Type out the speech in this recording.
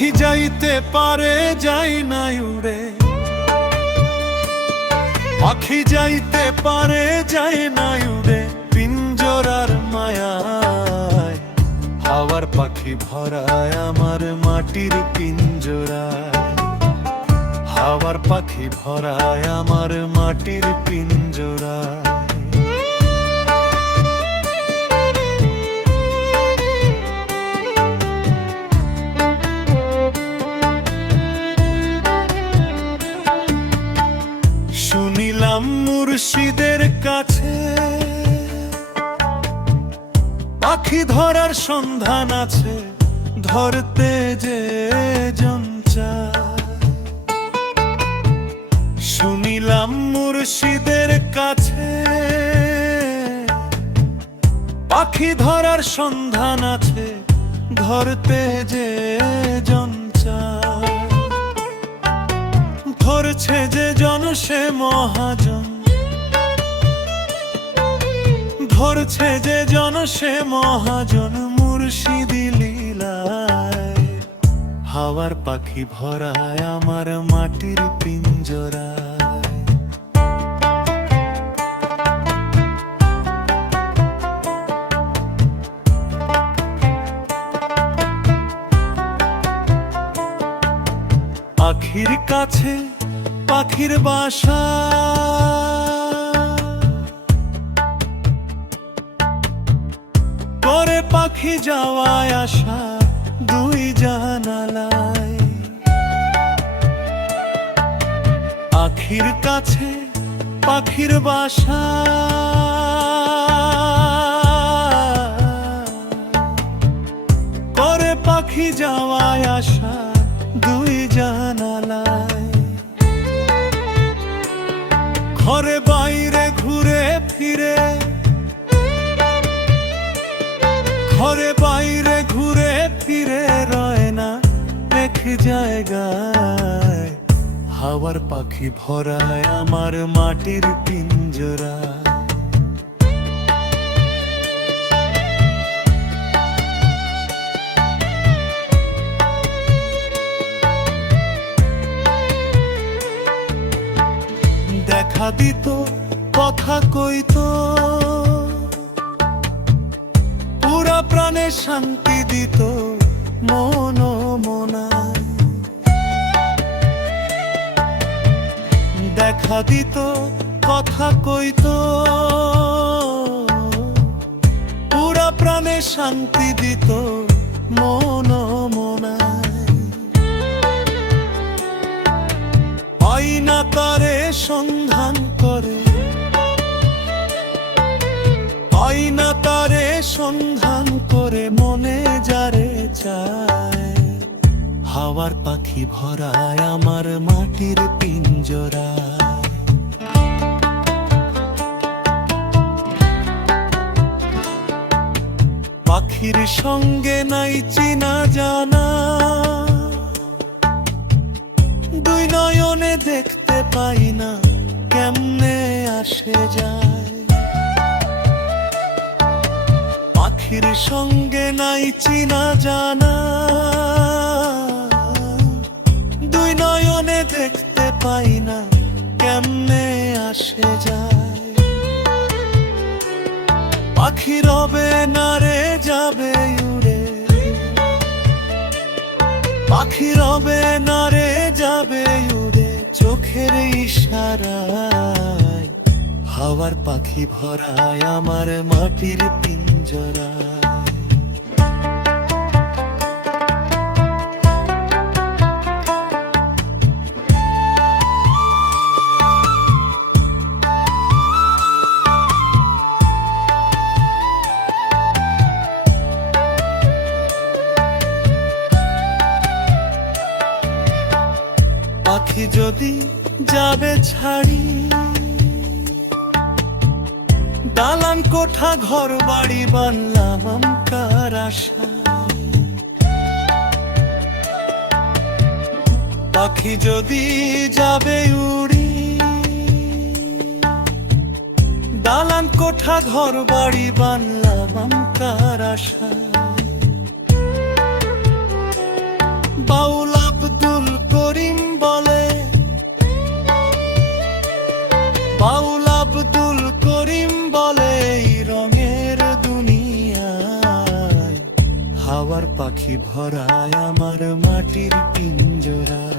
পাখি যাইতে পারে যায় না উড়ে, পাখি যাইতে পারে যায় না উড়ে পিঞ্জরার মায়ায়। হাওয়ার পাখি ভরায় আমার মাটির পিঞ্জরায়, হাওয়ার পাখি ভরায় আমার মাটির পিঞ্জরায়। শুনিলাম মুর্শিদের কাছে পাখি ধরার সন্ধান আছে, ধরতে যে জন চায়। শুনিলাম মুর্শিদের কাছে পাখি ধরার সন্ধান আছে, ধরতে যে জন চায়। ধরছে যে জন সে মহাজন, ধরছে যে জন সে মহাজন মুর্শিদি লীলায়। হাওয়ার পাখি ভরায় আমার মাটির পিঞ্জরায়। পাখির কাছে পাখির বাসা, করে পাখি যাওয়ায় আসা দুই জানালায়। পাখির কাছে পাখির বাসা, করে পাখি যাওয়ায় আসা দুই জানালায়। ঘরে বাইরে ঘুরে ফিরে, ঘরে বাইরে ঘুরে ফিরে রয় না এক জায়গায়। হাওয়ার পাখি ভরায় আমার মাটির পিঞ্জরায়। দেখা দিত কথা কইতো, পুরা প্রাণে শান্তি দিত মন মনায়। দেখা দিত কথা কইতো, পুরা প্রাণে শান্তি দিত মন মনায়। পাই না তারে সন্ধান করে, পাই না তারে সন্ধান করে মনে যারে চায়। হাওয়ার পাখি ভরায় আমার মাটির পিঞ্জরায়। পাখির সঙ্গে নাই চিনা জানা, দুই নয়নে দেখতে পাই না কেমনে আসে যায়। পাখির সঙ্গে নাই চিনা জানা, দুই নয়নে দেখতে পাই না কেমনে আসে যায়। পাখি রবে না রে যাবে উড়ে, পাখি রবে না রে যাবে উড়ে চোখের ইশারায়। হাওয়ার পাখি ভরায় আমার মাটির পিঞ্জরায়। পাখি যদি যাবে ছাড়ি, দালান কোঠা ঘর বাড়ি বানলাম আমকার আশায়। পাখি যদি যাবে উড়ি, দালান কোঠা ঘর বাড়ি বানলাম আমকার আশায়। বাউ পাখি ভরায় আমার মাটির পিঞ্জরা।